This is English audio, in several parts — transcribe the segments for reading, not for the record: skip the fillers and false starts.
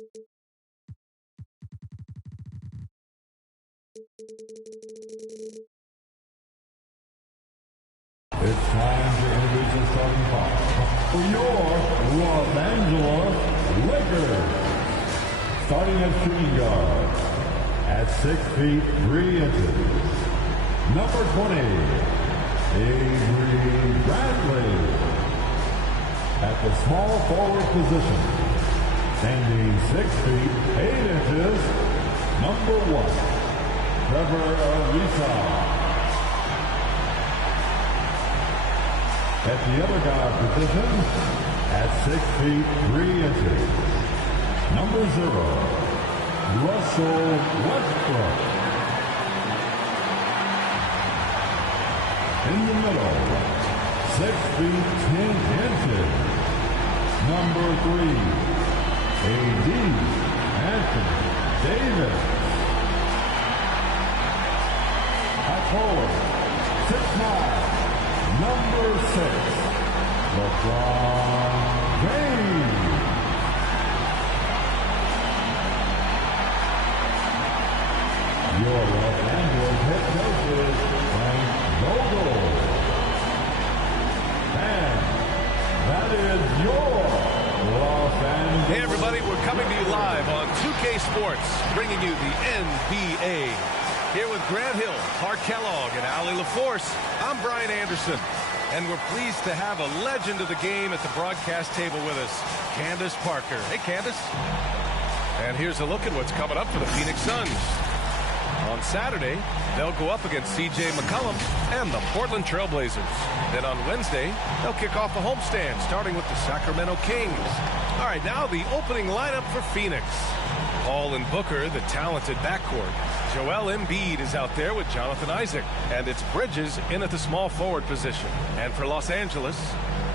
It's time to introduce the starting five for your Los Angeles Lakers. Starting at shooting guard at 6 feet 3 inches. Number 20, Avery Bradley. At the small forward position, standing 6 feet 8 inches. Number 1, Trevor Ariza. At the other guard position, at 6 feet 3 inches, number 0, Russell Westbrook. In the middle, 6 feet 10 inches, number 3, Anthony Davis. At forward, 6'9", number 6, LeBron James. Your Los Angeles head coach is Frank Vogel. And that is your Los Angeles. Hey everybody, we're coming to you live on 2K Sports, bringing you the NBA. Here with Grant Hill, Clark Kellogg, and Allie LaForce, I'm Brian Anderson. And we're pleased to have a legend of the game at the broadcast table with us, Candace Parker. Hey, Candace. And here's a look at what's coming up for the Phoenix Suns. On Saturday, they'll go up against C.J. McCollum and the Portland Trail Blazers. Then on Wednesday, they'll kick off a homestand, starting with the Sacramento Kings. All right, now the opening lineup for Phoenix. Paul and Booker, the talented backcourt. Joel Embiid is out there with Jonathan Isaac. And it's Bridges in at the small forward position. And for Los Angeles,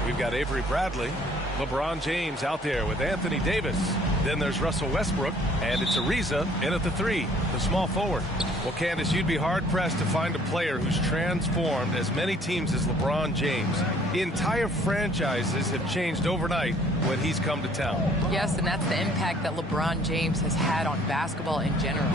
we've got Avery Bradley. LeBron James out there with Anthony Davis. Then there's Russell Westbrook, and it's Ariza in at the 3, the small forward. Well, Candace, you'd be hard-pressed to find a player who's transformed as many teams as LeBron James. Entire franchises have changed overnight when he's come to town. Yes, and that's the impact that LeBron James has had on basketball in general.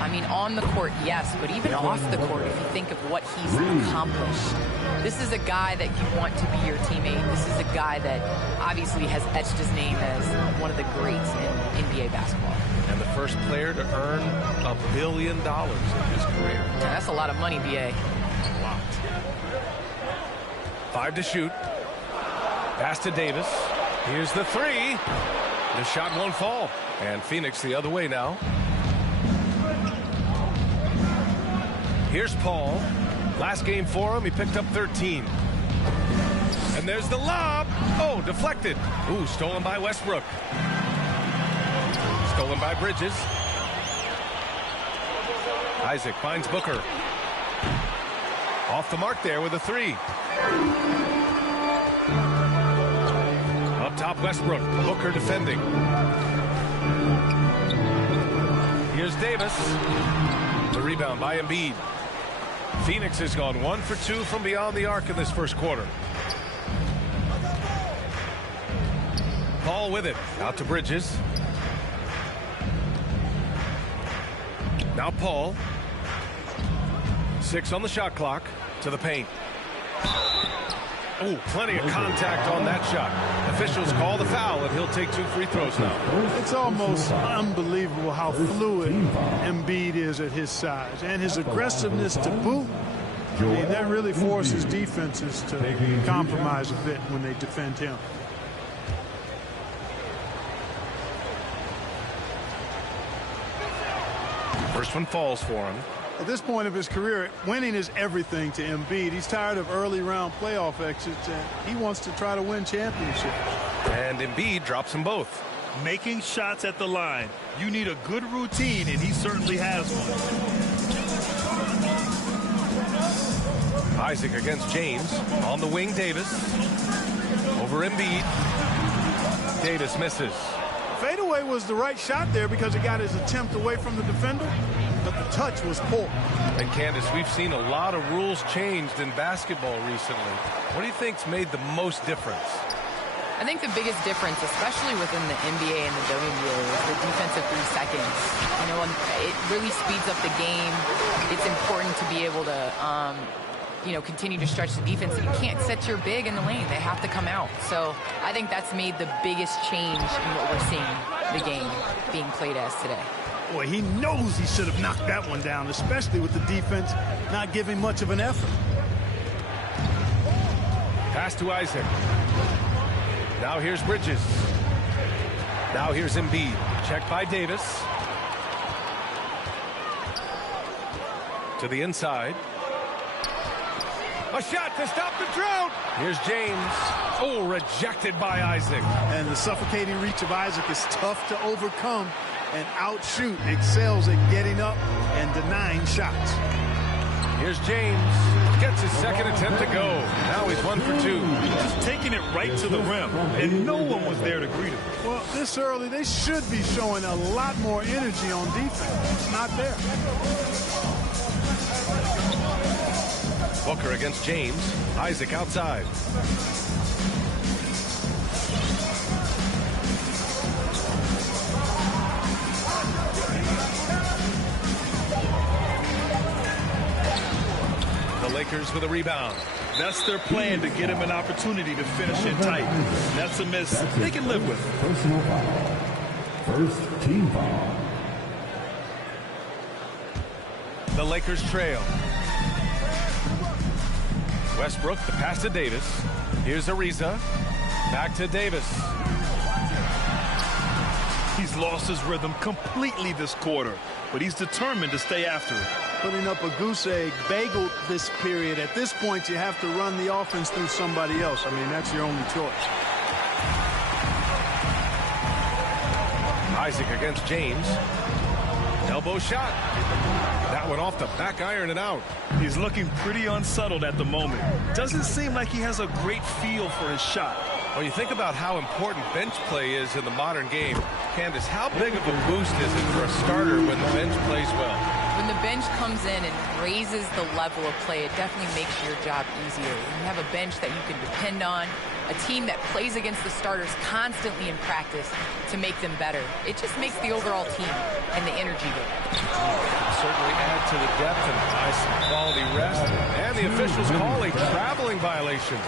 I mean, on the court, yes, but even off the court, if you think of what he's accomplished. This is a guy that you want to be your teammate. This is a guy that obviously has etched his name as one of the greats in NBA basketball. And the first player to earn $1 billion in his career. Yeah, that's a lot of money, B.A. A lot. 5 to shoot. Pass to Davis. Here's the 3. The shot won't fall. And Phoenix the other way now. Here's Paul. Last game for him, he picked up 13. And there's the lob. Oh, deflected. Ooh, stolen by Westbrook. Stolen by Bridges. Isaac finds Booker. Off the mark there with a 3. Up top, Westbrook. Booker defending. Here's Davis. The rebound by Embiid. Phoenix has gone 1 for 2 from beyond the arc in this first quarter. Paul with it. Out to Bridges. Now Paul. 6 on the shot clock. To the paint. Oh, plenty of contact on that shot. Officials call the foul, and he'll take 2 free throws now. It's almost unbelievable how fluid Embiid is at his size. And his aggressiveness to boot, I mean, that really forces defenses to compromise a bit when they defend him. First one falls for him. At this point of his career, winning is everything to Embiid. He's tired of early round playoff exits, and he wants to try to win championships. And Embiid drops them both. Making shots at the line. You need a good routine, and he certainly has one. Isaac against James. On the wing, Davis. Over Embiid. Davis misses. Fadeaway was the right shot there because it got his attempt away from the defender, but the touch was poor. And Candace, we've seen a lot of rules changed in basketball recently. What do you think's made the most difference? I think the biggest difference, especially within the NBA and the WNBA, is the defensive 3 seconds. You know, it really speeds up the game. It's important to be able to, you know, continue to stretch the defense. You can't set your big in the lane. They have to come out. So I think that's made the biggest change in what we're seeing the game being played as today. Boy, he knows he should have knocked that one down, especially with the defense not giving much of an effort. Pass to Isaac. Now here's Bridges. Now here's Embiid. Checked by Davis. To the inside. A shot to stop the drought. Here's James. Oh, rejected by Isaac. And the suffocating reach of Isaac is tough to overcome, and outshoot excels at getting up and denying shots. Here's James. Gets his second attempt to go. Now he's 1 for 2. Just taking it right to the rim, and no one was there to greet him. Well, this early, they should be showing a lot more energy on defense. It's not there. Booker against James. Isaac outside. The Lakers with a rebound. That's their plan, to get him an opportunity to finish it tight. That's a miss they can live with. Personal foul. First team foul. The Lakers trail. Westbrook, the pass to Davis. Here's Ariza. Back to Davis. He's lost his rhythm completely this quarter, but he's determined to stay after it. Putting up a goose egg bagel this period. At this point, you have to run the offense through somebody else. I mean, that's your only choice. Isaac against James. Elbow shot. That one off the back iron and out. He's looking pretty unsettled at the moment. Doesn't seem like he has a great feel for his shot. When you think about how important bench play is in the modern game, Candace, how big of a boost is it for a starter when the bench plays well? When the bench comes in and raises the level of play, it definitely makes your job easier. When you have a bench that you can depend on, a team that plays against the starters constantly in practice to make them better, it just makes the overall team and the energy go. Certainly add to the depth and nice quality rest. And the officials call a traveling violation.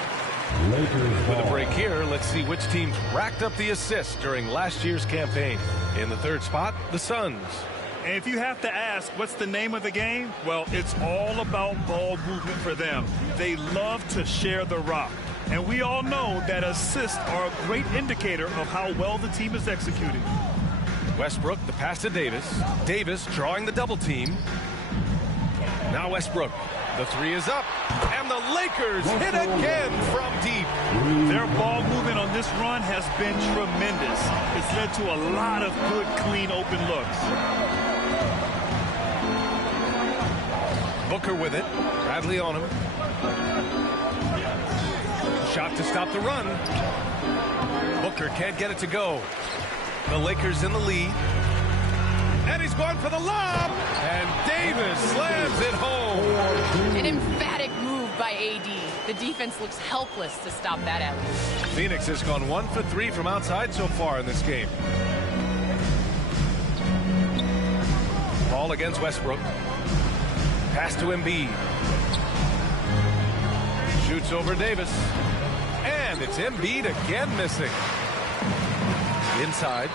With a break here, let's see which teams racked up the assists during last year's campaign. In the third spot, the Suns. And if you have to ask what's the name of the game, well, it's all about ball movement for them. They love to share the rock. And we all know that assists are a great indicator of how well the team is executing. Westbrook, the pass to Davis. Davis drawing the double team. Now Westbrook. The three is up. And the Lakers hit again from deep. Their ball movement on this run has been tremendous. It's led to a lot of good, clean, open looks. Booker with it. Bradley on him. Shot to stop the run. Booker can't get it to go. The Lakers in the lead. And he's going for the lob. And Davis slams it home. An emphatic move by AD. The defense looks helpless to stop that alley. Phoenix has gone 1 for 3 from outside so far in this game. Ball against Westbrook. Pass to Embiid. Shoots over Davis. And it's Embiid again missing. Inside.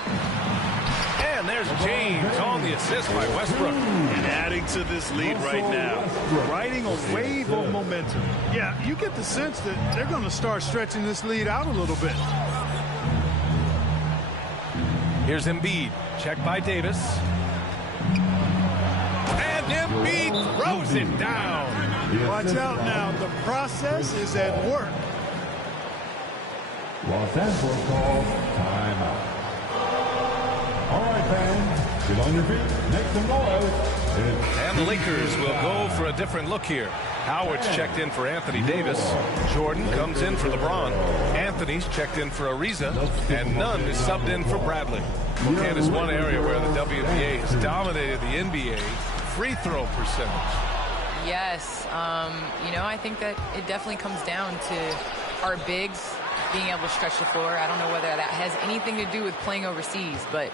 And there's James on the assist by Westbrook. And adding to this lead right now. Riding a wave of momentum. Yeah, you get the sense that they're going to start stretching this lead out a little bit. Here's Embiid. Checked by Davis. And Embiid throws it down. Watch out now. The process is at work. Los Angeles calls timeout. All right, fans, get on your feet, make some noise. And the Lakers will go for a different look here. Howard's checked in for Anthony Davis. Jordan comes in for LeBron. Anthony's checked in for Ariza. And Nunn is subbed in for Bradley. And it's one area where the WNBA has dominated the NBA. Free throw percentage. Yes, you know, I think that it definitely comes down to our bigs being able to stretch the floor. I don't know whether that has anything to do with playing overseas, but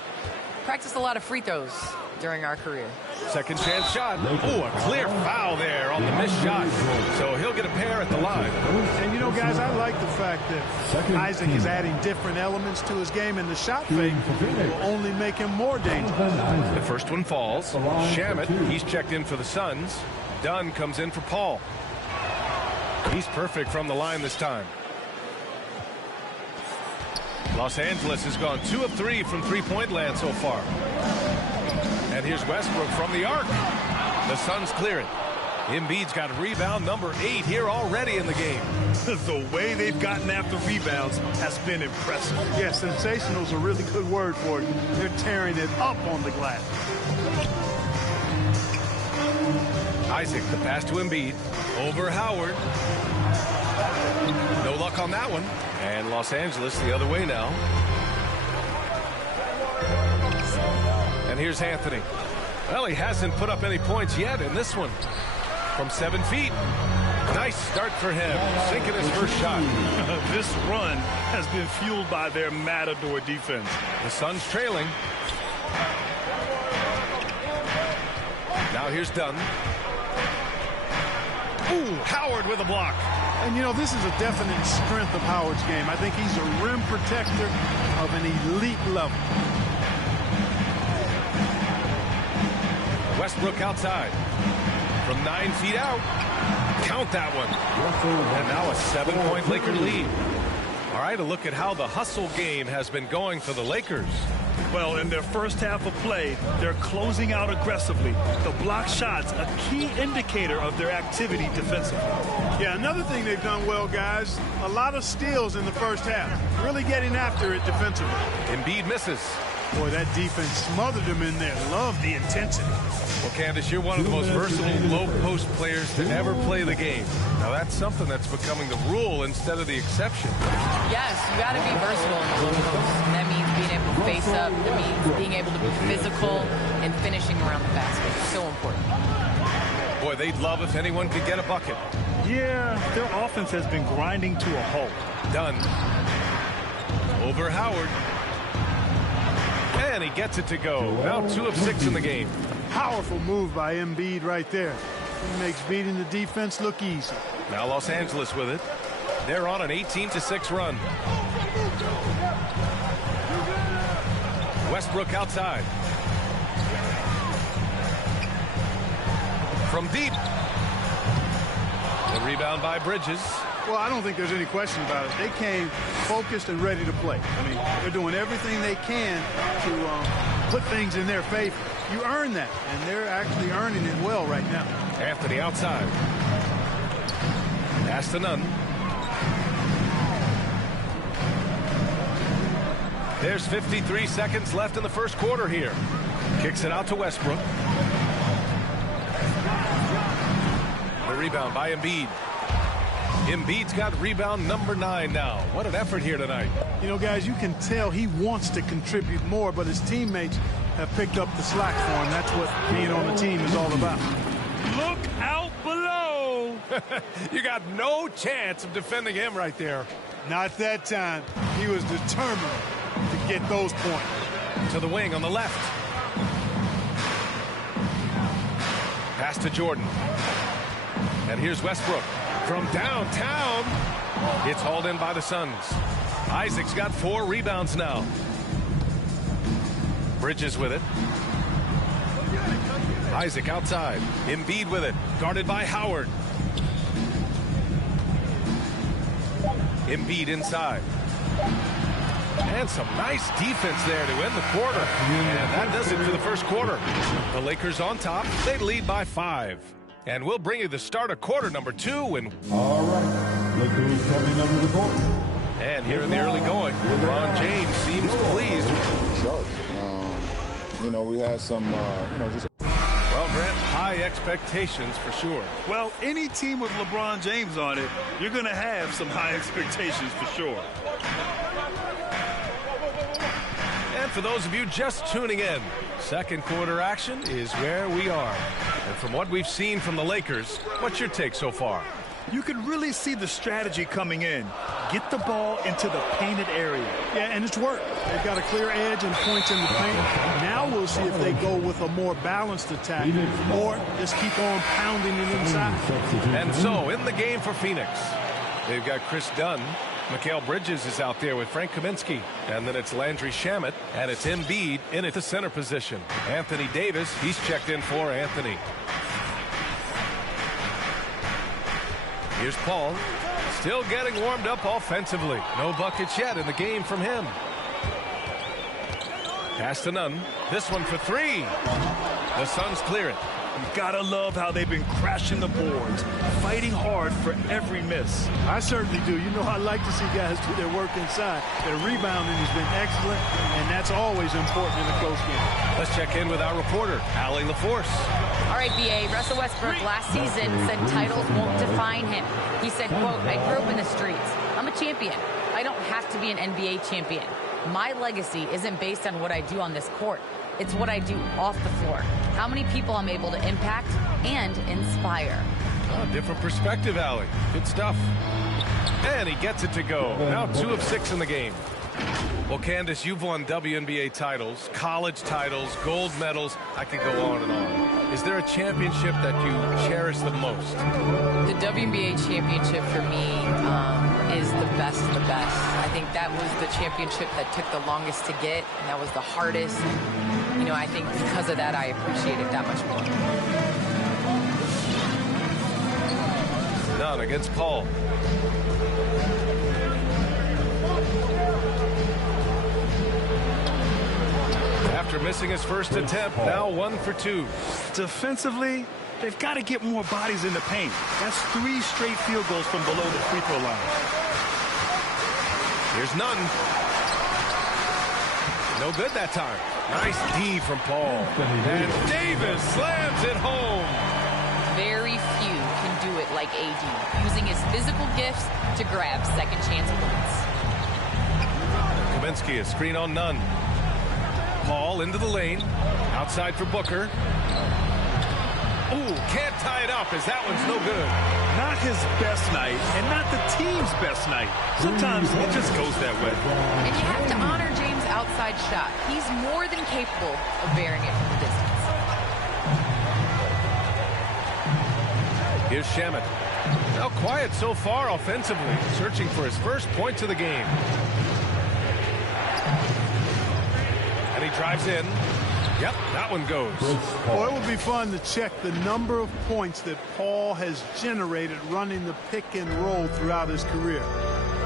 practiced a lot of free throws during our career. Second chance shot. Oh, a clear foul there on the missed shot. So he'll get a pair at the line. And you know, guys, I like the fact that Isaac is adding different elements to his game, and the shot fake will only make him more dangerous. The first one falls. Shamet, he's checked in for the Suns. Dunn comes in for Paul. He's perfect from the line this time. Los Angeles has gone 2 of 3 from three-point land so far. And here's Westbrook from the arc. The Suns clear it. Embiid's got rebound number 8 here already in the game. The way they've gotten after rebounds has been impressive. Yeah, sensational is a really good word for it. They're tearing it up on the glass. Isaac, the pass to Embiid. Over Howard. No luck on that one. And Los Angeles the other way now. And here's Anthony. Well, he hasn't put up any points yet in this one. From 7 feet. Nice start for him. Sinking his first shot. This run has been fueled by their matador defense. The Suns trailing. Now here's Dunn. Ooh, Howard with a block. And, you know, this is a definite strength of Howard's game. I think he's a rim protector of an elite level. Westbrook outside. From 9 feet out. Count that one. And now a 7-point Laker lead. All right, a look at how the hustle game has been going for the Lakers. Well, in their first half of play, they're closing out aggressively. The block shots, a key indicator of their activity defensively. Yeah, another thing they've done well, guys, a lot of steals in the first half. Really getting after it defensively. Embiid misses. Boy, that defense smothered him in there. Love the intensity. Well, Candace, you're one of the most versatile low-post players to ever play the game. Now, that's something that's becoming the rule instead of the exception. Yes, you got to be versatile in the low post. And that means being able to face up. That means being able to be physical and finishing around the basket. So important. Boy, they'd love if anyone could get a bucket. Yeah, their offense has been grinding to a halt. Done. Over Howard. And he gets it to go. Now 2 of 6 in the game. Powerful move by Embiid right there. He makes beating the defense look easy. Now Los Angeles with it. They're on an 18-6 run. Westbrook outside. From deep. The rebound by Bridges. Well, I don't think there's any question about it. They came focused and ready to play. I mean, they're doing everything they can to put things in their favor. You earn that, and they're actually earning it well right now. Anthony outside. Pass to Nunn. There's 53 seconds left in the first quarter here. Kicks it out to Westbrook. The rebound by Embiid. Embiid's got rebound number 9 now. What an effort here tonight. You know, guys, you can tell he wants to contribute more, but his teammates have picked up the slack for him. That's what being on the team is all about. Look out below. You got no chance of defending him right there. Not that time. He was determined to get those points. To the wing on the left. Pass to Jordan. And here's Westbrook. From downtown, it's hauled in by the Suns. Isaac's got 4 rebounds now. Bridges with it. Isaac outside. Embiid with it. Guarded by Howard. Embiid inside. And some nice defense there to end the quarter. And that does it for the first quarter. The Lakers on top. They lead by 5. And we'll bring you the start of quarter number 2. And all right, look who's coming up to the court. And here in the early going, LeBron James seems pleased. Sharp. You know, we had some, just. Well, Brent, high expectations for sure. Well, any team with LeBron James on it, you're going to have some high expectations for sure. And for those of you just tuning in, second quarter action is where we are. And from what we've seen from the Lakers, what's your take so far? You can really see the strategy coming in. Get the ball into the painted area. Yeah, and it's worked. They've got a clear edge and points in the paint. Now we'll see if they go with a more balanced attack or just keep on pounding it inside. And so, in the game for Phoenix, they've got Chris Dunn. Mikal Bridges is out there with Frank Kaminsky. And then it's Landry Shamet. And it's Embiid in at the center position. Anthony Davis, he's checked in for Anthony. Here's Paul. Still getting warmed up offensively. No buckets yet in the game from him. Pass to Nunn. This one for three. The Suns clear it. You gotta love how they've been crashing the boards, fighting hard for every miss. I certainly do. You know, I like to see guys do their work inside. Their rebounding has been excellent, and that's always important in a close game. Let's check in with our reporter, Allie LaForce. All right, BA, Russell Westbrook last season said titles won't define him. He said, quote, I grew up in the streets. I'm a champion. I don't have to be an NBA champion. My legacy isn't based on what I do on this court. It's what I do off the floor. How many people I'm able to impact and inspire. Oh, different perspective, Allie. Good stuff. And he gets it to go. Now 2 of 6 in the game. Well, Candace, you've won WNBA titles, college titles, gold medals. I could go on and on. Is there a championship that you cherish the most? The WNBA championship for me is the best of the best. I think that was the championship that took the longest to get, and that was the hardest. You know, I think because of that, I appreciate it that much more. None against Paul. After missing his first attempt, now 1 for 2. Defensively, they've got to get more bodies in the paint. That's 3 straight field goals from below the free throw line. Here's Nunn. No good that time. Nice D from Paul. And Davis slams it home. Very few can do it like AD, using his physical gifts to grab second chance points. Kaminsky, a screen on Nunn. Paul into the lane. Outside for Booker. Ooh, can't tie it up as that one's no good. Not his best night and not the team's best night. Sometimes it just goes that way. And you have to honor James' outside shot. He's more than capable of bearing it from the distance. Here's Shamet. Now quiet so far offensively, searching for his first points of the game. And he drives in. Yep, that one goes. Well, it would be fun to check the number of points that Paul has generated running the pick and roll throughout his career.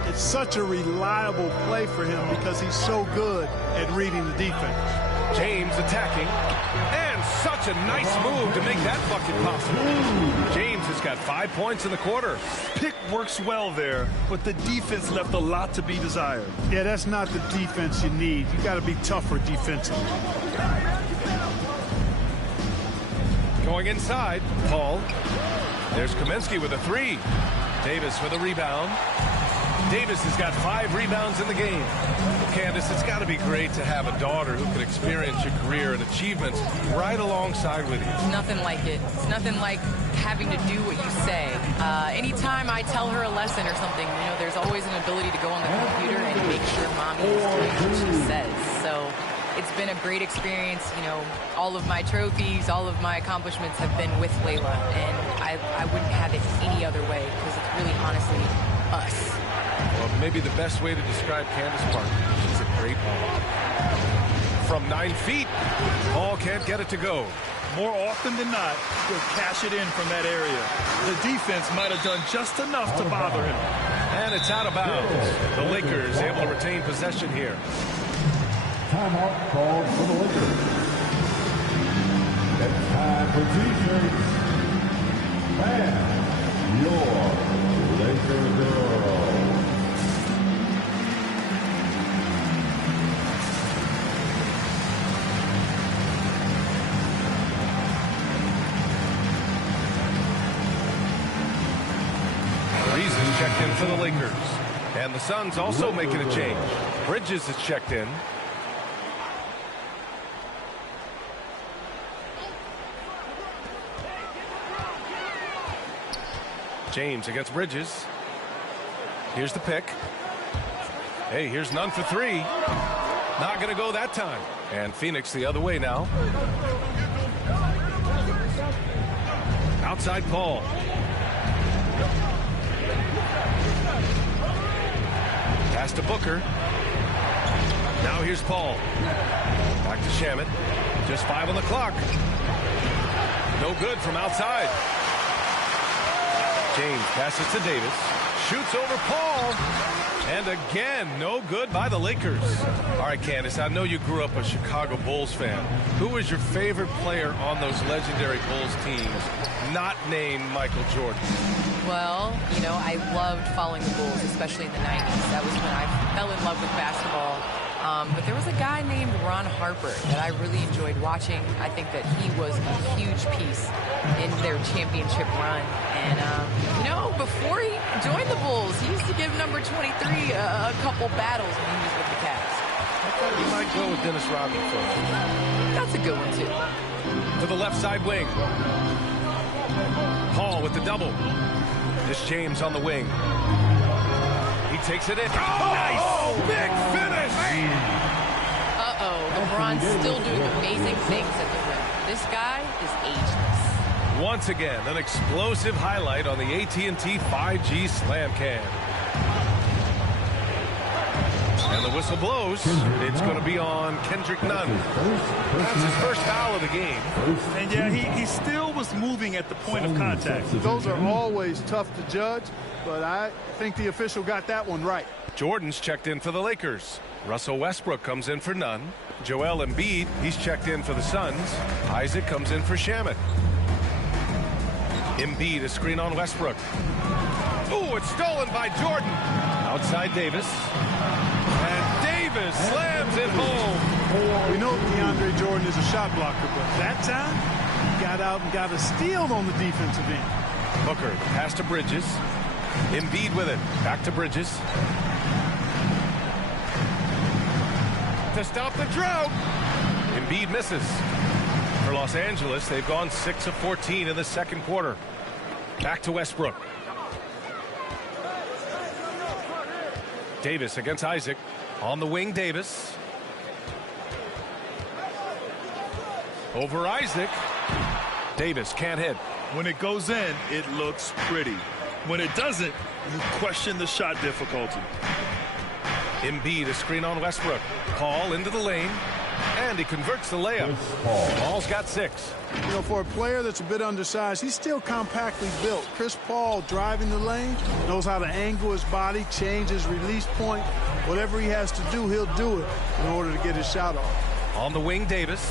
It's such a reliable play for him because he's so good at reading the defense. James attacking. And such a nice move to make that bucket possible. James has got 5 points in the quarter. Pick works well there, but the defense left a lot to be desired. Yeah, that's not the defense you need. You got to be tougher defensively. Going inside, Paul. There's Kaminsky with a 3. Davis with a rebound. Davis has got 5 rebounds in the game. Well, Candace, it's got to be great to have a daughter who can experience your career and achievements right alongside with you. It's nothing like it. It's nothing like having to do what you say. Anytime I tell her a lesson or something, you know, there's always an ability to go on the computer and make sure Mommy is doing what she says. So it's been a great experience. You know, all of my trophies, all of my accomplishments have been with Layla, and I wouldn't have it any other way because it's really honestly us. Well, maybe the best way to describe Candace Parker. She's a great ball. From 9 feet, Paul can't get it to go. More often than not, he'll cash it in from that area. The defense might have done just enough to bother him. And it's out of bounds. The Lakers able to retain possession here. Timeout called for the Lakers. It's time for T-shirts. And your Laker girl. Reeves is checked in for the Lakers. And the Suns also making a change. Bridges is checked in. James against Bridges. Here's the pick. Hey, here's none for three. Not going to go that time. And Phoenix the other way now. Outside Paul. Pass to Booker. Now here's Paul. Back to Shamet. Just 5 on the clock. No good from outside. James passes to Davis. Shoots over Paul. And again, no good by the Lakers. All right, Candace, I know you grew up a Chicago Bulls fan. Who was your favorite player on those legendary Bulls teams, not named Michael Jordan? Well, you know, I loved following the Bulls, especially in the 90s. That was when I fell in love with basketball. But there was a guy named Ron Harper that I really enjoyed watching. I think that he was a huge piece in their championship run. And, you know, before he joined the Bulls, he used to give number 23 a couple battles when he was with the Cavs. I thought you might go with Dennis Rodman for him. That's a good one, too. To the left side wing. Paul with the double. This James on the wing. He takes it in. Oh, nice! Big finish! LeBron's still doing amazing things at the rim. This guy is ageless. Once again, an explosive highlight on the AT&T 5G Slam Cam. And the whistle blows. It's going to be on Kendrick Nunn. That's his first foul of the game. And yeah, he still was moving at the point of contact. Those are always tough to judge, but I think the official got that one right. Jordan's checked in for the Lakers. Russell Westbrook comes in for Nunn. Joel Embiid, he's checked in for the Suns. Isaac comes in for Shamet. Embiid, a screen on Westbrook. Oh, it's stolen by Jordan. Outside Davis. And Davis slams it home. We know DeAndre Jordan is a shot blocker, but that time he got out and got a steal on the defensive end. Booker, the pass to Bridges. Embiid with it. Back to Bridges. To stop the drought. Embiid misses. For Los Angeles, they've gone 6 of 14 in the second quarter. Back to Westbrook. Davis against Isaac. On the wing, Davis. Over Isaac. Davis can't hit. When it goes in, it looks pretty. When it doesn't, you question the shot difficulty. Embiid, a screen on Westbrook. Paul into the lane. And he converts the layup. Paul's got 6. You know, for a player that's a bit undersized, he's still compactly built. Chris Paul driving the lane, knows how to angle his body, change his release point. Whatever he has to do, he'll do it in order to get his shot off. On the wing, Davis.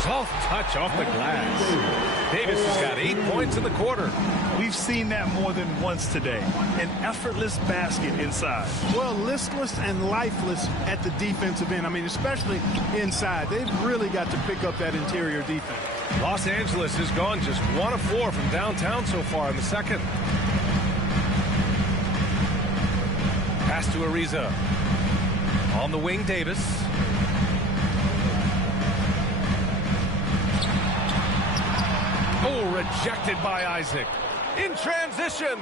Soft touch off the glass. Davis has got 8 points in the quarter. We've seen that more than once today. An effortless basket inside. Well, listless and lifeless at the defensive end. I mean, especially inside. They've really got to pick up that interior defense. Los Angeles has gone just 1 of 4 from downtown so far in the second. Pass to Ariza. On the wing, Davis. Oh, rejected by Isaac. In transition.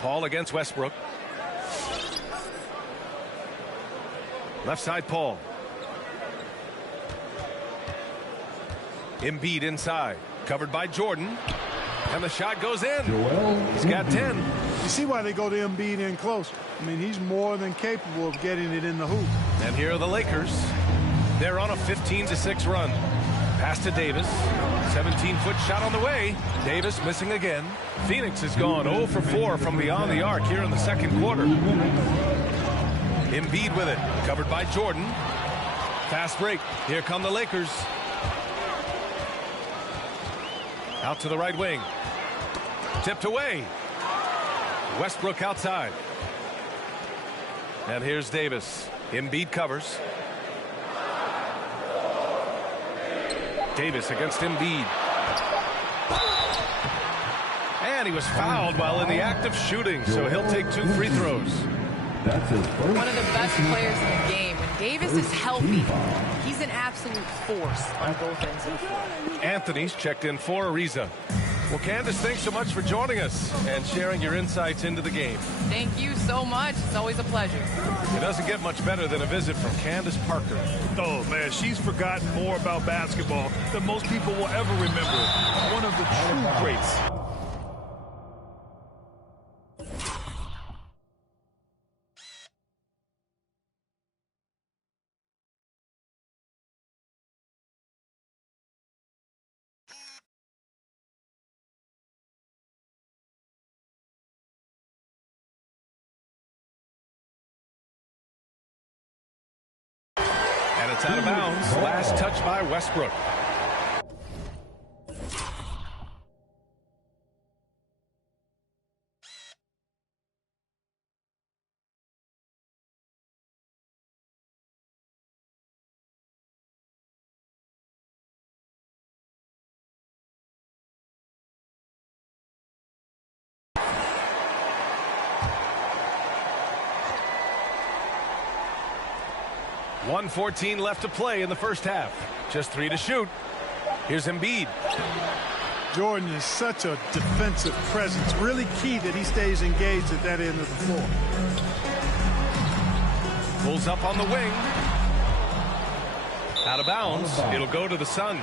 Paul against Westbrook. Left side, Paul. Embiid inside. Covered by Jordan. And the shot goes in. He's got 10. You see why they go to Embiid in close. I mean, he's more than capable of getting it in the hoop. And here are the Lakers. They're on a 15-6 run. Pass to Davis. 17-foot shot on the way. Davis missing again. Phoenix has gone 0 for 4 from beyond the arc here in the second quarter. Embiid with it. Covered by Jordan. Fast break. Here come the Lakers. Out to the right wing. Tipped away. Westbrook outside. And here's Davis. Embiid covers. Davis against Embiid. And he was fouled while in the act of shooting, so he'll take 2 free throws. That's his first. One of the best players in the game. When Davis is healthy, he's an absolute force on both ends of the floor. Anthony's checked in for Ariza. Well, Candace, thanks so much for joining us and sharing your insights into the game. Thank you so much. It's always a pleasure. It doesn't get much better than a visit from Candace Parker. Oh, man, she's forgotten more about basketball than most people will ever remember. One of the true greats. And it's out of bounds. Last touch by Westbrook. .114 left to play in the first half. Just 3 to shoot. Here's Embiid. Jordan is such a defensive presence. Really key that he stays engaged at that end of the floor. Pulls up on the wing. Out of bounds. It'll go to the Suns.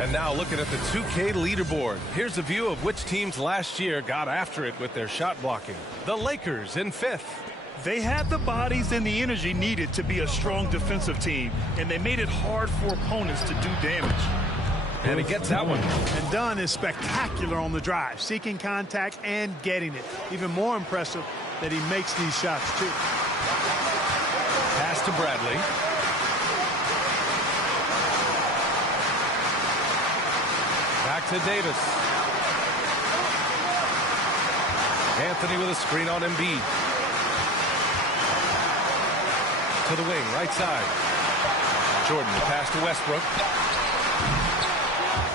And now looking at the 2K leaderboard. Here's a view of which teams last year got after it with their shot blocking. The Lakers in 5th. They had the bodies and the energy needed to be a strong defensive team, and they made it hard for opponents to do damage. And he gets that one. And Dunn is spectacular on the drive, seeking contact and getting it. Even more impressive that he makes these shots, too. Pass to Bradley. Back to Davis. Anthony with a screen on Embiid. To the wing, right side. Jordan, the pass to Westbrook.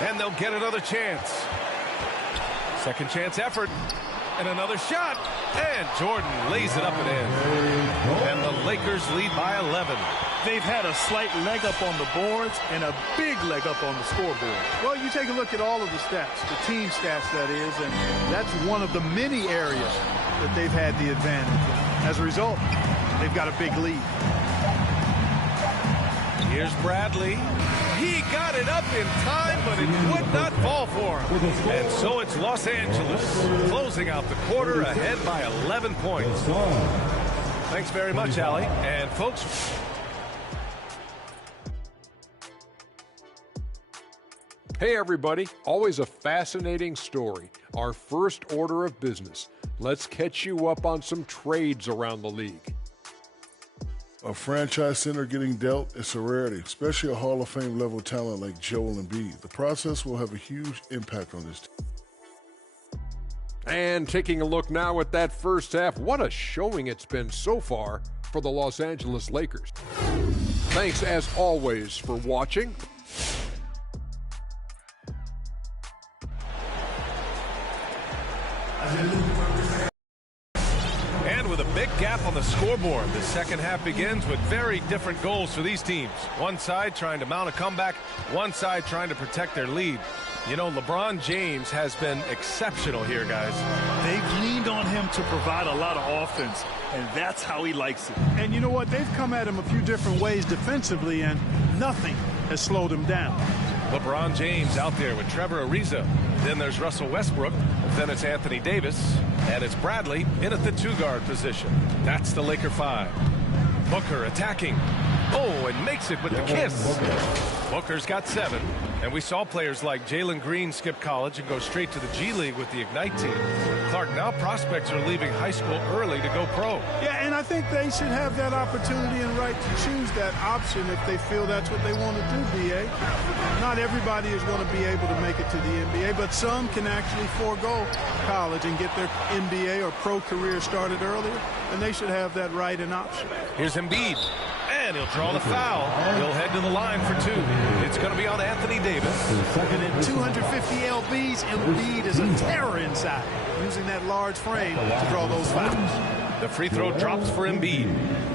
And they'll get another chance. Second chance effort. And another shot. And Jordan lays it up and in. And the Lakers lead by 11. They've had a slight leg up on the boards and a big leg up on the scoreboard. Well, you take a look at all of the stats, the team stats, that is, and that's one of the many areas that they've had the advantage. As a result, they've got a big lead. Here's Bradley. He got it up in time, but it would not fall for him. And so it's Los Angeles closing out the quarter ahead by 11 points. Thanks very much, Allie. And folks, hey everybody, always a fascinating story. Our first order of business. Let's catch you up on some trades around the league. A franchise center getting dealt is a rarity, especially a Hall of Fame level talent like Joel Embiid. The process will have a huge impact on this team. And taking a look now at that first half, what a showing it's been so far for the Los Angeles Lakers. Thanks as always for watching. and with a big gap on the scoreboard, the second half begins with very different goals for these teams. One side trying to mount a comeback, one side trying to protect their lead. You know, LeBron James has been exceptional here, guys. They've leaned on him to provide a lot of offense, and that's how he likes it. And you know what? They've come at him a few different ways defensively, and nothing has slowed him down. LeBron James out there with Trevor Ariza. Then there's Russell Westbrook. Then it's Anthony Davis. And it's Bradley in at the two-guard position. That's the Laker 5. Booker attacking. Oh, and makes it with the kiss. Booker's got 7. And we saw players like Jalen Green skip college and go straight to the G League with the Ignite team. Clark, now prospects are leaving high school early to go pro. Yeah, and I think they should have that opportunity and right to choose that option if they feel that's what they want to do, B.A. Not everybody is going to be able to make it to the NBA, but some can actually forego college and get their NBA or pro career started earlier, and they should have that right and option. Here's Embiid. And he'll draw the foul. He'll head to the line for 2. It's going to be on Anthony Davis. And at 250 lbs, Embiid is a terror inside, using that large frame to draw those fouls. The free throw drops for Embiid.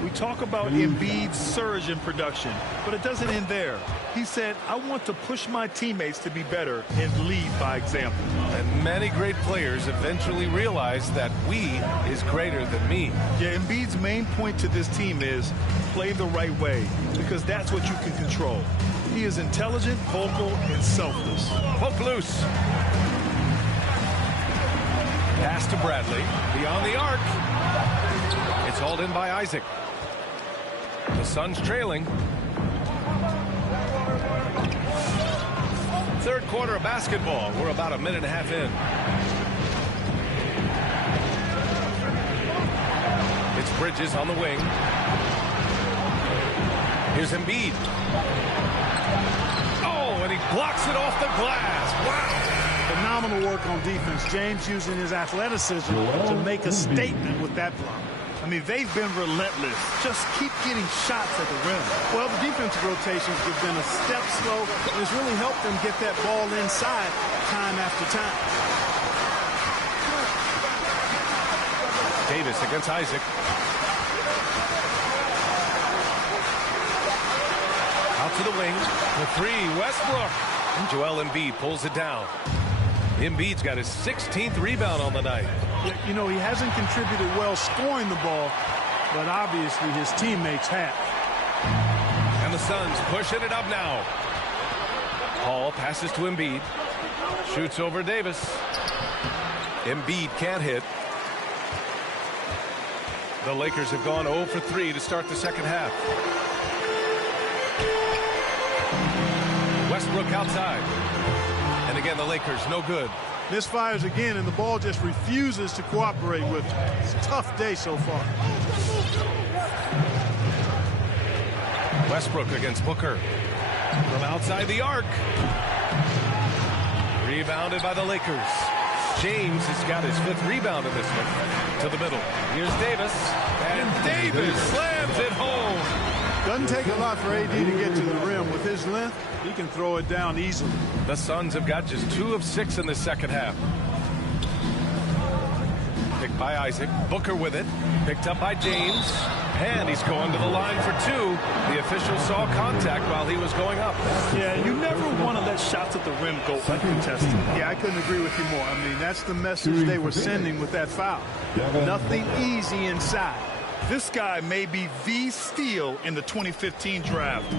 We talk about Embiid's surge in production, but it doesn't end there. He said, I want to push my teammates to be better and lead by example. And many great players eventually realize that we is greater than me. Yeah, Embiid's main point to this team is play the right way, because that's what you can control. He is intelligent, vocal, and selfless. Poke loose. Pass to Bradley. Beyond the arc. It's hauled in by Isaac. The Suns trailing. Third quarter of basketball. We're about a minute and a half in. It's Bridges on the wing. Here's Embiid. Oh, and he blocks it off the glass. Wow. Phenomenal work on defense. James using his athleticism to make a statement with that block. I mean, they've been relentless. Just keep getting shots at the rim. Well, the defensive rotations have been a step slow. It's really helped them get that ball inside time after time. Davis against Isaac. Out to the wing. The three, Westbrook. And Joel Embiid pulls it down. Embiid's got his 16th rebound on the night. You know, he hasn't contributed well scoring the ball, but obviously his teammates have. And the Suns pushing it up now. Hall passes to Embiid. Shoots over Davis. Embiid can't hit. The Lakers have gone 0 for 3 to start the second half. Westbrook outside. And again, the Lakers, no good. Misfires again, and the ball just refuses to cooperate with him. It's a tough day so far. Westbrook against Booker. From outside the arc. Rebounded by the Lakers. James has got his 5th rebound in this one. To the middle. Here's Davis. And Davis slams it home. Doesn't take a lot for AD to get to the rim. With his length, he can throw it down easily. The Suns have got just 2 of 6 in the second half. Picked by Isaac. Booker with it. Picked up by James. And he's going to the line for 2. The official saw contact while he was going up. Yeah, you never want to let shots at the rim go uncontested. Yeah, I couldn't agree with you more. I mean, that's the message they were sending with that foul. Nothing easy inside. This guy may be the steal in the 2015 draft.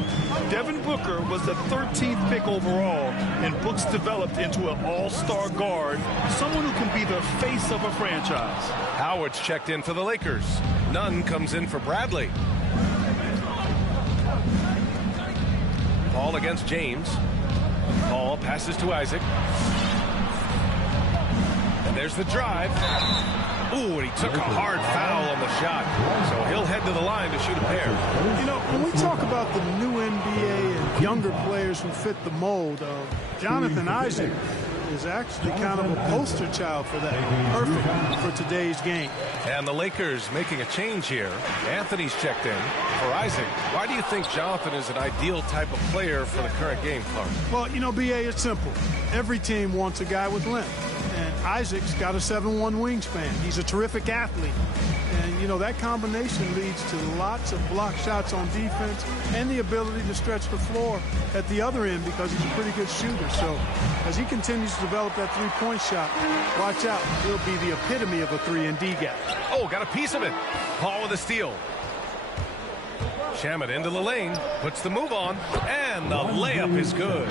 Devin Booker was the 13th pick overall, and Books developed into an all-star guard, someone who can be the face of a franchise. Howard's checked in for the Lakers. Nunn comes in for Bradley. Paul against James. Paul passes to Isaac. And there's the drive. Ooh, and he took a hard foul on the shot. So he'll head to the line to shoot a pair. You know, when we talk about the new NBA and younger players who fit the mold, Jonathan Isaac is actually kind of a poster child for that. Perfect for today's game. And the Lakers making a change here. Anthony's checked in for Isaac. Why do you think Jonathan is an ideal type of player for the current game, Clark? Well, you know, BA, it's simple. Every team wants a guy with length. And Isaac's got a 7'1" wingspan. He's a terrific athlete. And, you know, that combination leads to lots of block shots on defense and the ability to stretch the floor at the other end because he's a pretty good shooter. So as he continues to develop that three-point shot, watch out. He'll be the epitome of a 3-and-D guy. Oh, got a piece of it. Paul with a steal. Shamet into the lane. Puts the move on. And the layup is good.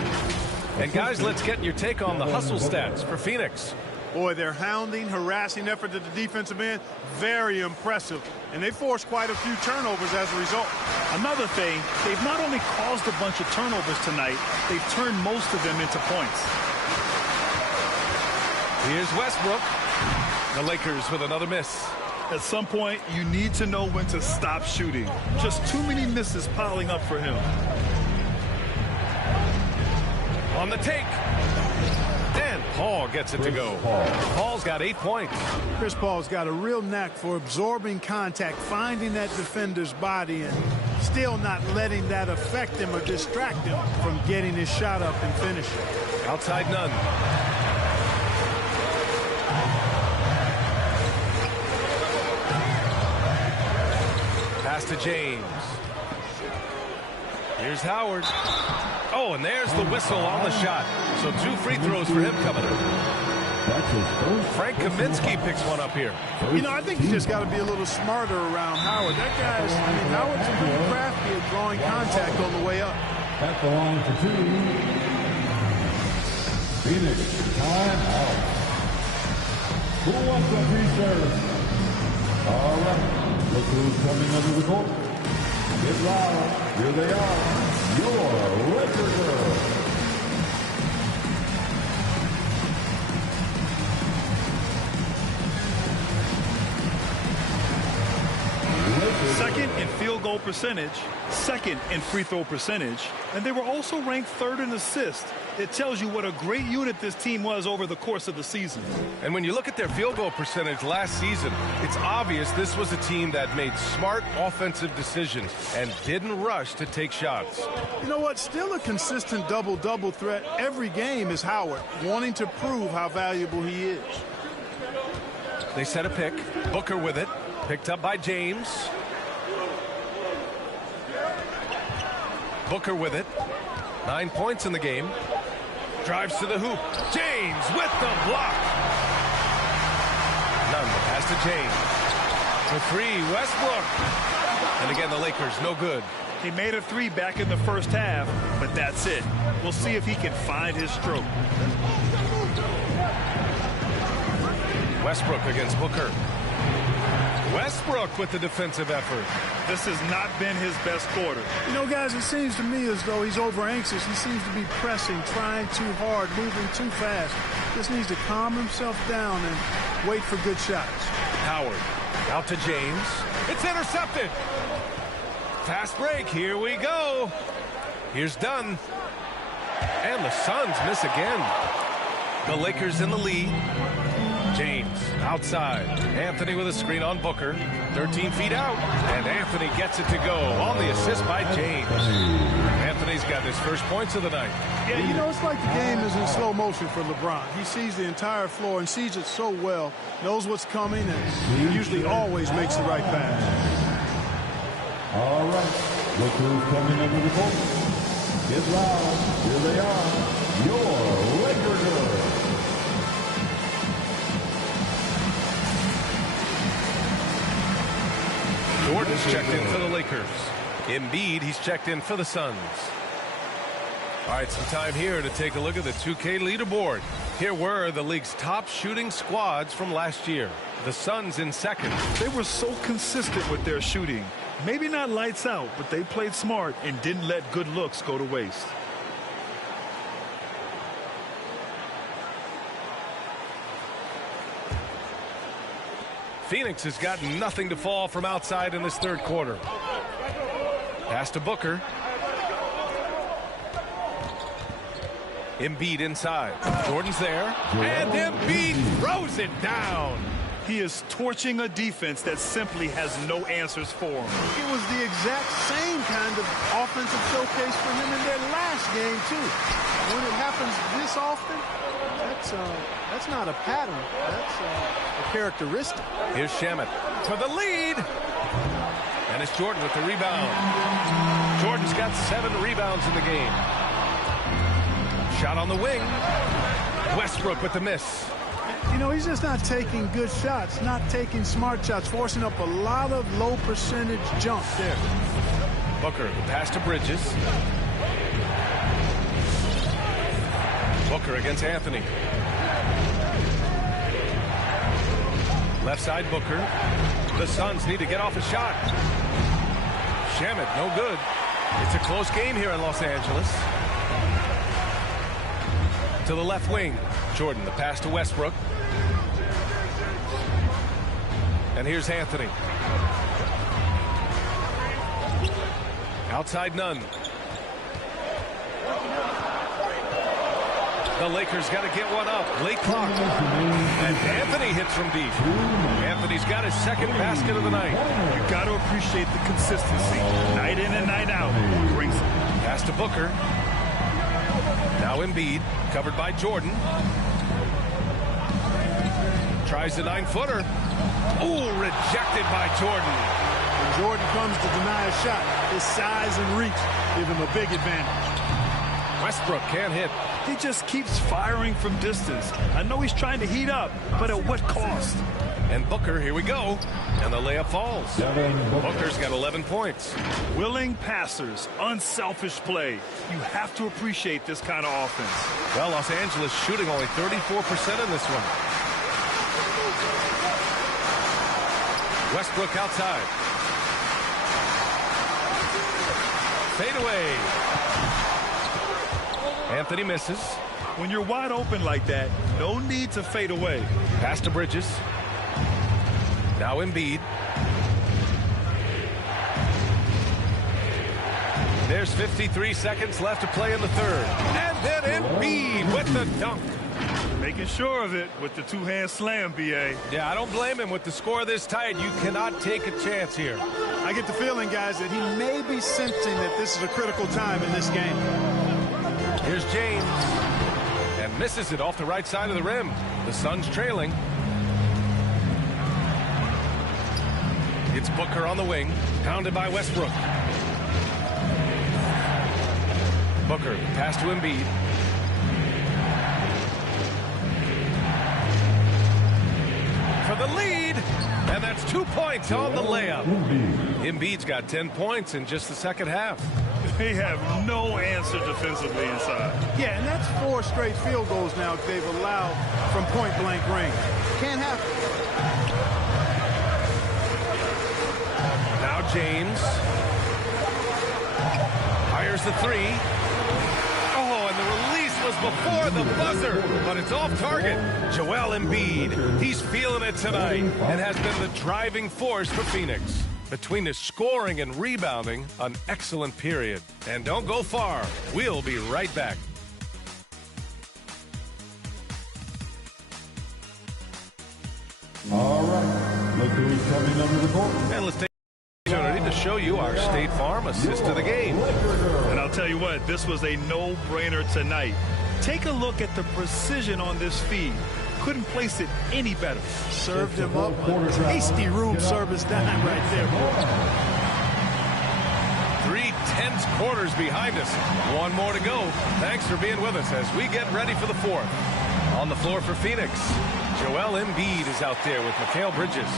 And guys, let's get your take on the hustle stats for Phoenix. Boy, their hounding, harassing effort at the defensive end, very impressive. And they forced quite a few turnovers as a result. Another thing, they've not only caused a bunch of turnovers tonight, they've turned most of them into points. Here's Westbrook. The Lakers with another miss. At some point, you need to know when to stop shooting. Just too many misses piling up for him. On the take. And Paul gets it to go. Paul's got 8 points. Chris Paul's got a real knack for absorbing contact, finding that defender's body, and still not letting that affect him or distract him from getting his shot up and finishing. Outside Nunn. Pass to James. Here's Howard. Oh, and there's the whistle on the shot. So 2 free throws for him coming up. Frank Kaminsky picks one up here. You know, I think you just got to be a little smarter around Howard. That guy's, I mean, Howard's pretty crafty at drawing contact on the way up. At the line for 2. Phoenix, timeout. Who wants a free serve? All right, look who's coming under the court. Get loud. Here they are. Your Laker girls. Second in field goal percentage, second in free throw percentage, and they were also ranked 3rd in assists. It tells you what a great unit this team was over the course of the season. And when you look at their field goal percentage last season, it's obvious this was a team that made smart offensive decisions and didn't rush to take shots. You know what? Still a consistent double-double threat every game is Howard, wanting to prove how valuable he is. They set a pick. Booker with it. Picked up by James. Booker with it. 9 points in the game. Drives to the hoop. James with the block. None. The pass to James. For 3, Westbrook. And again, the Lakers, no good. He made a 3 back in the first half, but that's it. We'll see if he can find his stroke. Westbrook against Booker. Westbrook with the defensive effort. This has not been his best quarter. You know, guys, it seems to me as though he's over-anxious. He seems to be pressing, trying too hard, moving too fast. Just needs to calm himself down and wait for good shots. Howard out to James. It's intercepted. Fast break. Here we go. Here's Dunn. And the Suns miss again. The Lakers in the lead. James outside. Anthony with a screen on Booker. 13 feet out. And Anthony gets it to go on the assist by James. Anthony's got his first points of the night. Yeah, you know, it's like the game is in slow motion for LeBron. He sees the entire floor and sees it so well, knows what's coming, and he usually always makes the right pass. All right, look who's coming under the court. Get loud. Here they are. Your Laker girls. Jordan's checked in for the Lakers. Embiid, he's checked in for the Suns. All right, some time here to take a look at the 2K leaderboard. Here were the league's top shooting squads from last year. The Suns in second. They were so consistent with their shooting. Maybe not lights out, but they played smart and didn't let good looks go to waste. Phoenix has got nothing to fall from outside in this third quarter. Pass to Booker. Embiid inside. Jordan's there. And Embiid throws it down. He is torching a defense that simply has no answers for him. It was the exact same kind of offensive showcase for him in their last game, too. When it happens this often, that's not a pattern. That's a characteristic. Here's Shamet for the lead. And it's Jordan with the rebound. Jordan's got 7 rebounds in the game. Shot on the wing. Westbrook with the miss. You know, he's just not taking good shots, not taking smart shots, forcing up a lot of low percentage jump there. Booker, the pass to Bridges. Booker against Anthony. Left side Booker. The Suns need to get off a shot. Shamet, no good. It's a close game here in Los Angeles. To the left wing. Jordan, the pass to Westbrook. And here's Anthony. Outside Nunn. The Lakers got to get one up. Late clock. And Anthony hits from deep. Anthony's got his second basket of the night. You got to appreciate the consistency. Night in and night out. Brings it. Pass to Booker. Now Embiid, covered by Jordan. Tries the 9-footer. Ooh, rejected by Jordan. When Jordan comes to deny a shot, his size and reach give him a big advantage. Westbrook can't hit. He just keeps firing from distance. I know he's trying to heat up, but at what cost? And Booker, here we go. And the layup falls. Booker's got 11 points. Willing passers, unselfish play. You have to appreciate this kind of offense. Well, Los Angeles shooting only 34% in this one. Westbrook outside. Fade away. Anthony misses. When you're wide open like that, no need to fade away. Pass to Bridges. Now Embiid. There's 53 seconds left to play in the third. And then Embiid with the dunk. Making sure of it with the two-hand slam, B.A. Yeah, I don't blame him. With the score this tight, you cannot take a chance here. I get the feeling, guys, that he may be sensing that this is a critical time in this game. Here's James. And misses it off the right side of the rim. The Suns trailing. It's Booker on the wing, pounded by Westbrook. Booker, pass to Embiid. For the lead, and that's 2 points on the layup. Embiid's got 10 points in just the second half. They have no answer defensively inside. Yeah, and that's 4 straight field goals now they've allowed from point-blank range. Can't happen. Now James fires the three. Oh, and the release was before the buzzer, but it's off target. Joel Embiid, he's feeling it tonight and has been the driving force for Phoenix. Between his scoring and rebounding, an excellent period. And don't go far. We'll be right back. All right. Look who's coming under the court. And let's take the opportunity to show you our State Farm assist to the game. And I'll tell you what, this was a no-brainer tonight. Take a look at the precision on this feed. Couldn't place it any better. Served him up a tasty room service dime right there. 3 tense quarters behind us. One more to go. Thanks for being with us as we get ready for the fourth. On the floor for Phoenix, Joel Embiid is out there with Mikal Bridges.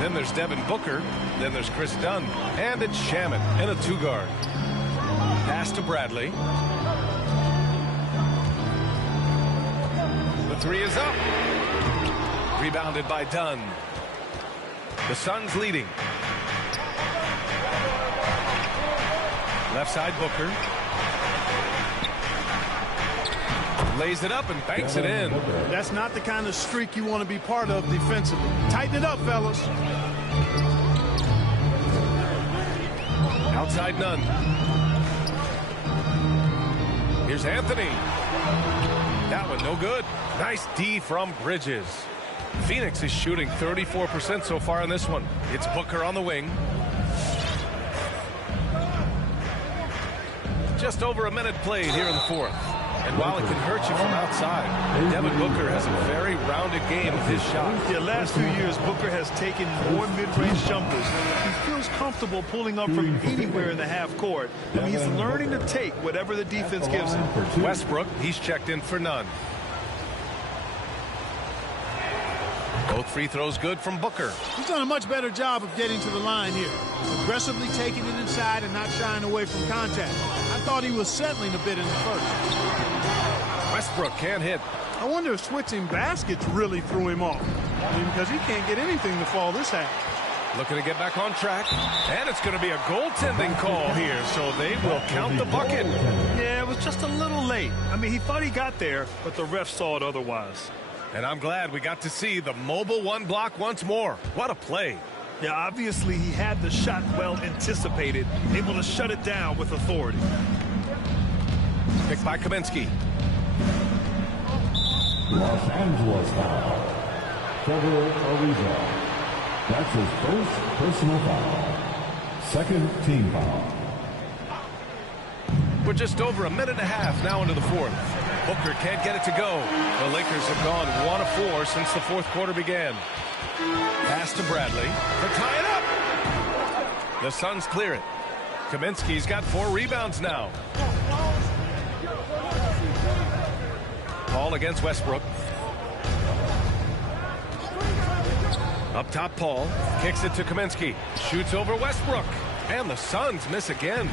Then there's Devin Booker. Then there's Chris Dunn. And it's Shaman in a 2-guard. Pass to Bradley. The 3 is up. Rebounded by Dunn. The Suns leading. Left side Booker. Lays it up and banks it in. That's not the kind of streak you want to be part of defensively. Tighten it up, fellas. Outside Nunn. Here's Anthony. That one no good. Nice D from Bridges. Phoenix is shooting 34% so far in this one. It's Booker on the wing. Just over a minute played here in the fourth. And while it can hurt you from outside, Devin Booker has a very rounded game with his shot. The last few years, Booker has taken more mid-range jumpers. He feels comfortable pulling up from anywhere in the half court. I mean, he's learning to take whatever the defense gives him. Westbrook, he's checked in for none. Both free throws good from Booker. He's done a much better job of getting to the line here. Aggressively taking it inside and not shying away from contact. I thought he was settling a bit in the first. Westbrook can't hit. I wonder if switching baskets really threw him off. I mean, because he can't get anything to fall this half. Looking to get back on track. And it's going to be a goaltending call here, so they will count the bucket. Yeah, it was just a little late. I mean, he thought he got there, but the ref saw it otherwise. And I'm glad we got to see the mobile one block once more. What a play. Yeah, obviously he had the shot well anticipated, able to shut it down with authority. Picked by Kaminsky. Los Angeles foul. Trevor Ariza. That's his first personal foul. Second team foul. We're just over a minute and a half now into the fourth. Booker can't get it to go. The Lakers have gone 1 of 4 since the fourth quarter began. Pass to Bradley to tie it up. The Suns clear it. Kaminsky's got 4 rebounds now. Paul against Westbrook. Up top, Paul kicks it to Kaminsky. Shoots over Westbrook. And the Suns miss again.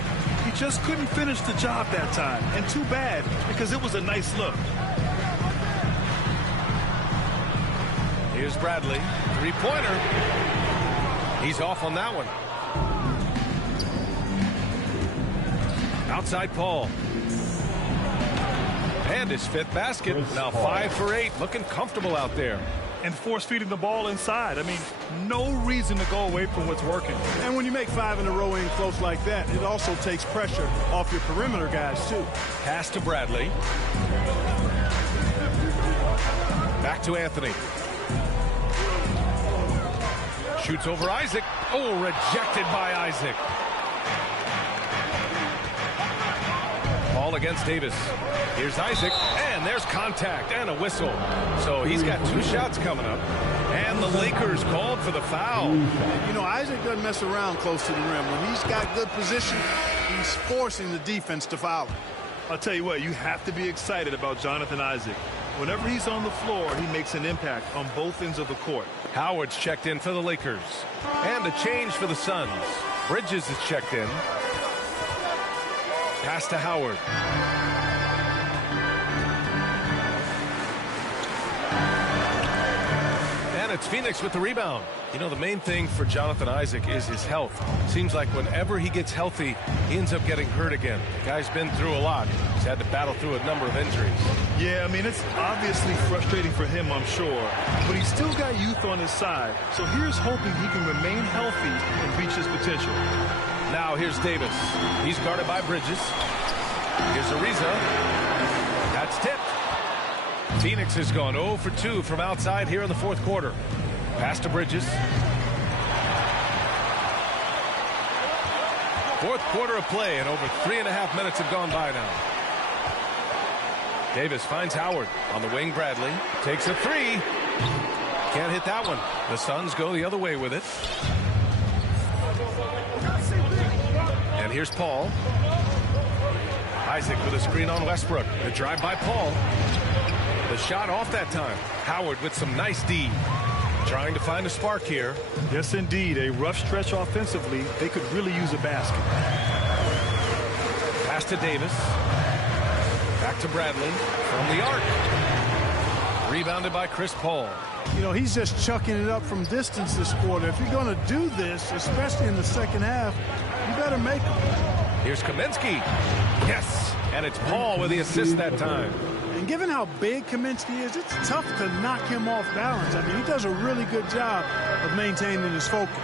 He just couldn't finish the job that time. And too bad, because it was a nice look. Here's Bradley. 3-pointer. He's off on that one. Outside Paul. And his 5th basket. Now 5 for 8. Looking comfortable out there. And force feeding the ball inside. I mean, no reason to go away from what's working. And when you make 5 in a row in close like that, it also takes pressure off your perimeter guys, too. Pass to Bradley. Back to Anthony. Shoots over Isaac. Oh, rejected by Isaac. Paul against Davis. Here's Isaac, and there's contact and a whistle. So he's got 2 shots coming up. And the Lakers called for the foul. You know, Isaac doesn't mess around close to the rim. When he's got good position, he's forcing the defense to foul him. I'll tell you what, you have to be excited about Jonathan Isaac. Whenever he's on the floor, he makes an impact on both ends of the court. Howard's checked in for the Lakers. And a change for the Suns. Bridges is checked in. Pass to Howard. And it's Phoenix with the rebound. You know, the main thing for Jonathan Isaac is his health. Seems like whenever he gets healthy, he ends up getting hurt again. The guy's been through a lot. He's had to battle through a number of injuries. Yeah, I mean, it's obviously frustrating for him, I'm sure. But he's still got youth on his side. So here's hoping he can remain healthy and reach his potential. Now here's Davis. He's guarded by Bridges. Here's Ariza. That's tipped. Phoenix has gone 0 for 2 from outside here in the 4th quarter. Pass to Bridges. 4th quarter of play, and over 3.5 minutes have gone by now. Davis finds Howard on the wing. Bradley takes a 3. Can't hit that one. The Suns go the other way with it. And here's Paul. Isaac with a screen on Westbrook. The drive by Paul. The shot off that time. Howard with some nice D. Trying to find a spark here. Yes, indeed. A rough stretch offensively. They could really use a basket. Pass to Davis. Back to Bradley from the arc. Rebounded by Chris Paul. You know, he's just chucking it up from distance this quarter. If you're going to do this, especially in the second half, you better make them. Here's Kaminsky. Yes. And it's Paul with the assist that time. And given how big Kaminsky is, it's tough to knock him off balance. I mean, he does a really good job of maintaining his focus.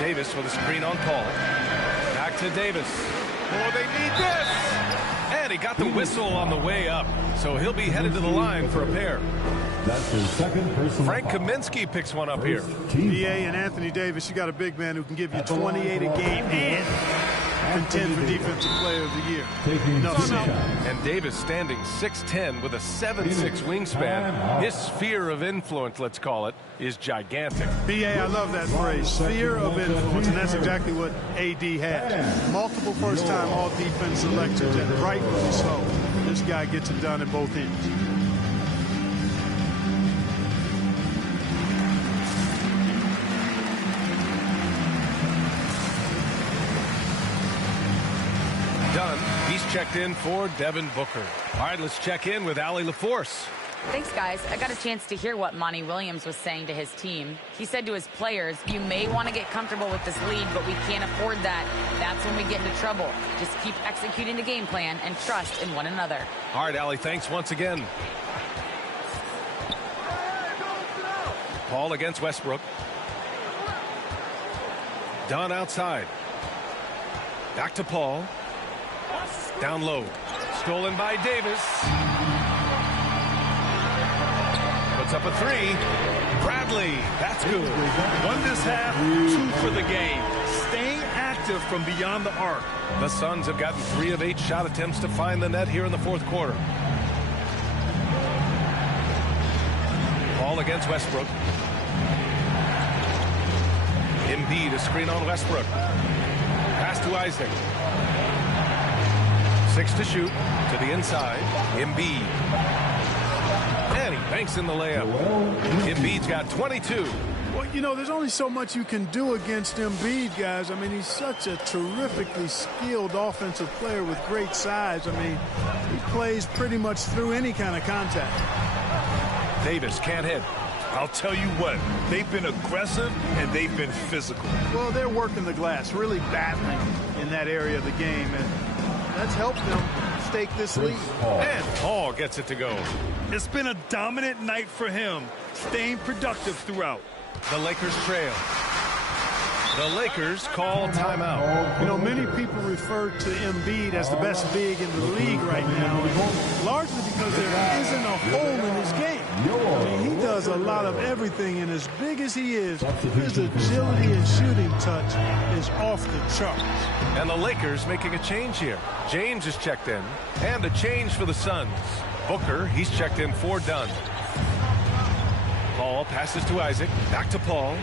Davis with a screen on Paul. Back to Davis. Oh, they need this. And he got the whistle on the way up. So he'll be headed to the line for a pair. That's his 2nd personal. Frank Kaminsky picks one up here. BA and Anthony Davis, you got a big man who can give you 28 a game and contend for Defensive Player of the Year. And Davis standing 6'10" with a 7'6" wingspan. His sphere of influence, let's call it, is gigantic. BA, I love that phrase, sphere of influence, and that's exactly what AD has. Multiple first-time all-defense selections, and rightfully so. This guy gets it done at both ends. Done. He's checked in for Devin Booker. All right, let's check in with Allie LaForce. Thanks, guys. I got a chance to hear what Monty Williams was saying to his team. He said to his players, you may want to get comfortable with this lead, but we can't afford that. That's when we get into trouble. Just keep executing the game plan and trust in one another. All right, Allie, thanks once again. Paul against Westbrook. Dunn outside. Back to Paul. Down low. Stolen by Davis. Puts up a 3. Bradley. That's good. Won this half, 2 for the game. Staying active from beyond the arc. The Suns have gotten 3 of 8 shot attempts to find the net here in the 4th quarter. Paul against Westbrook. Embiid, a screen on Westbrook. Pass to Isaac. 6 to shoot. To the inside. Embiid. And he banks in the layup. Embiid's got 22. Well, you know, there's only so much you can do against Embiid, guys. I mean, he's such a terrifically skilled offensive player with great size. I mean, he plays pretty much through any kind of contact. Davis can't hit. I'll tell you what, they've been aggressive and they've been physical. Well, they're working the glass, really battling in that area of the game, and that's helped them stake this lead. And Paul gets it to go. It's been a dominant night for him, staying productive throughout. The Lakers trail. The Lakers call timeout. You know, many people refer to Embiid as the best big in the league right now, largely because there isn't a hole in his game. I mean, he does a lot of everything, and as big as he is, his agility and shooting touch is off the charts. And the Lakers making a change here. James is checked in, and a change for the Suns. Booker, he's checked in for Dunn. Paul passes to Isaac, back to Paul.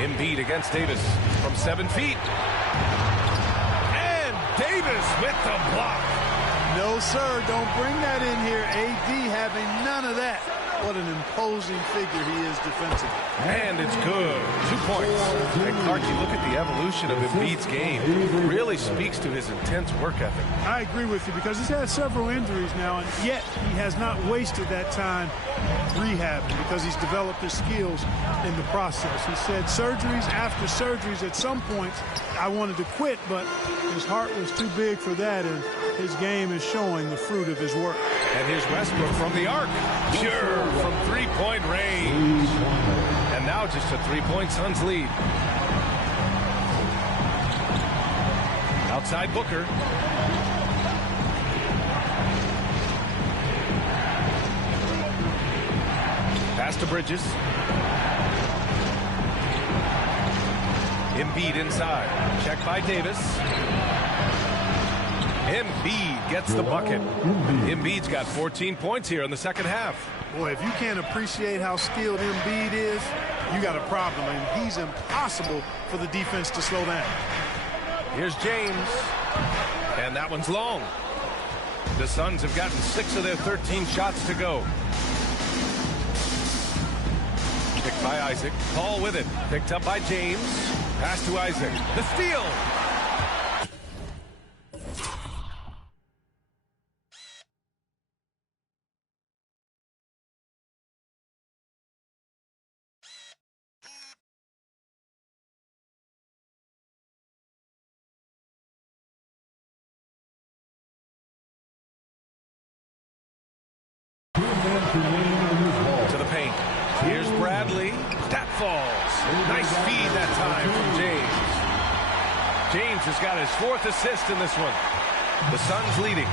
Embiid against Davis from 7 feet. And Davis with the block. No, sir, don't bring that in here. AD having none of that. What an imposing figure he is defensively. And it's good. 2 points. And Clark, you look at the evolution of Embiid's game. It really speaks to his intense work ethic. I agree with you because he's had several injuries now, and yet he has not wasted that time rehabbing because he's developed his skills in the process. He said surgeries after surgeries at some points, I wanted to quit, but his heart was too big for that, and his game is showing the fruit of his work. And here's Westbrook from the arc. Pure from three-point range. And now just a 3-point Suns lead. Outside Booker. Pass to Bridges. Embiid inside. Check by Davis. Embiid gets the bucket. Embiid's got 14 points here in the second half. Boy, if you can't appreciate how skilled Embiid is, you got a problem. And he's impossible for the defense to slow down. Here's James. And that one's long. The Suns have gotten 6 of their 13 shots to go. Picked by Isaac. Paul with it. Picked up by James. Pass to Isaac. The steal. To the paint. Here's Bradley. That falls. Nice feed that time from James. James has got his 4th assist in this one. The Suns leading.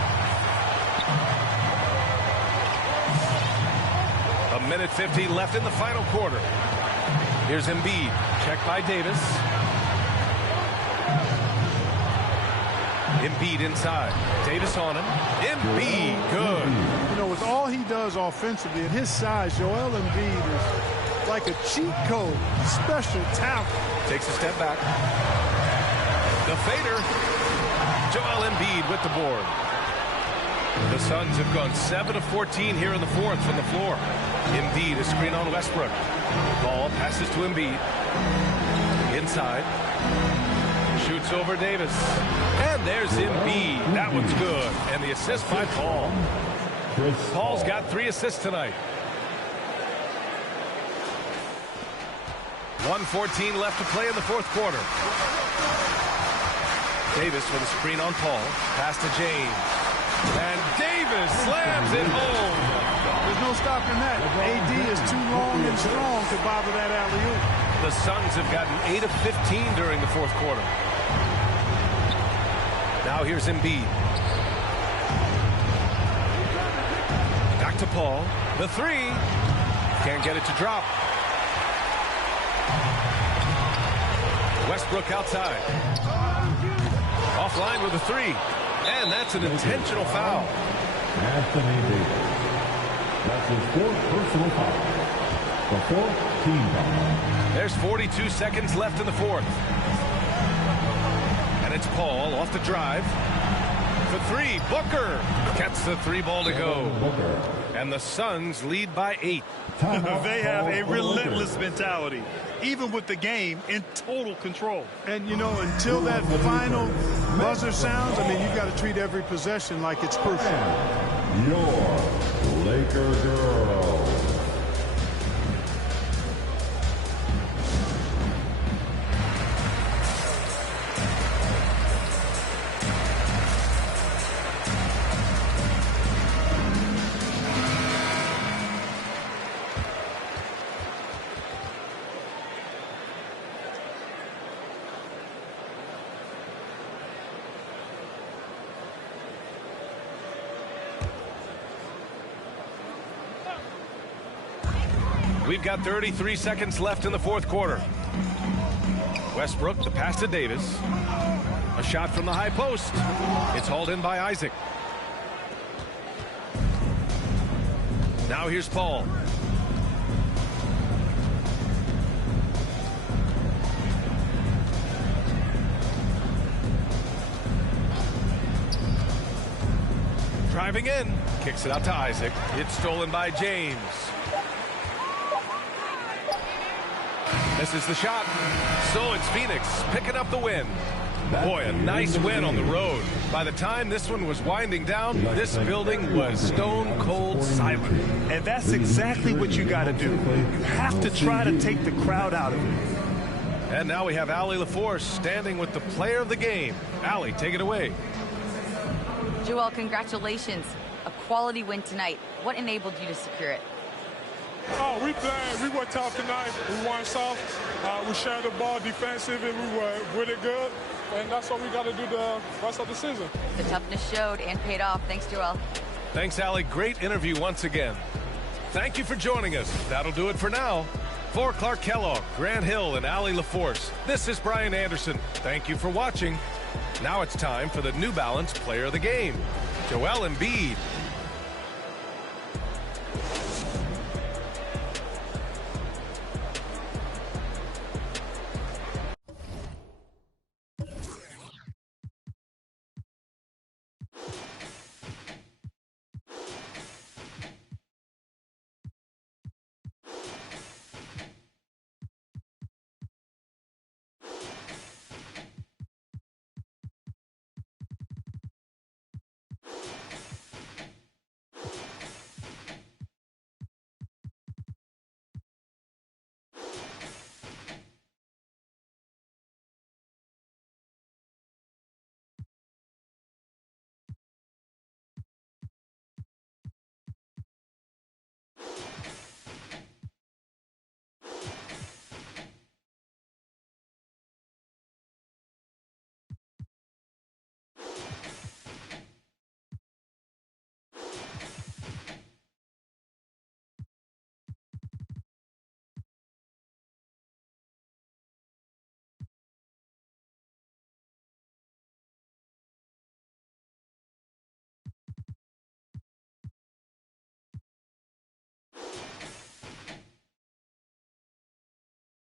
1:50 left in the final quarter. Here's Embiid. Checked by Davis. Embiid inside. Davis on him. Embiid, good. You know, with all he does offensively at his size, Joel Embiid is like a cheat code, special talent. Takes a step back. The fader. Joel Embiid with the board. The Suns have gone 7 of 14 here in the 4th from the floor. Embiid, a screen on Westbrook. Ball passes to Embiid. Inside. Shoots over Davis. And there's Embiid. That one's good. And the assist by Paul. Paul's got 3 assists tonight. 1:14 left to play in the 4th quarter. Davis with a screen on Paul. Pass to James. And Davis slams it home. There's no stopping that. AD is too long and strong to bother that alley-oop. The Suns have gotten 8 of 15 during the 4th quarter. Now here's Embiid. Back to Paul. The 3. Can't get it to drop. Westbrook outside. Offline with a 3. And that's an intentional foul. Anthony Davis. That's his 4th personal foul. The fourth team foul. There's 42 seconds left in the fourth. And it's Paul off the drive. For three, Booker gets the three ball to go. And the Suns lead by 8. They have a relentless mentality, even with the game in total control. And, you know, until that final buzzer sounds, I mean, you've got to treat every possession like it's crucial. Your Laker girls. We've got 33 seconds left in the fourth quarter. Westbrook, the pass to Davis. A shot from the high post. It's hauled in by Isaac. Now here's Paul. Driving in. Kicks it out to Isaac. It's stolen by James. Misses the shot. So it's Phoenix picking up the win. Boy, a nice win on the road. By the time this one was winding down, this building was stone cold silent. And that's exactly what you got to do. You have to try to take the crowd out of it. And now we have Allie LaForce standing with the player of the game. Allie, take it away. Joel, congratulations. A quality win tonight. What enabled you to secure it? Oh, we played. We were tough tonight. We won soft. We shared the ball defensively. We were really good. And that's what we got to do the rest of the season. The toughness showed and paid off. Thanks, Joel. Thanks, Allie. Great interview once again. Thank you for joining us. That'll do it for now. For Clark Kellogg, Grant Hill, and Allie LaForce, this is Brian Anderson. Thank you for watching. Now it's time for the New Balance Player of the Game, Joel Embiid.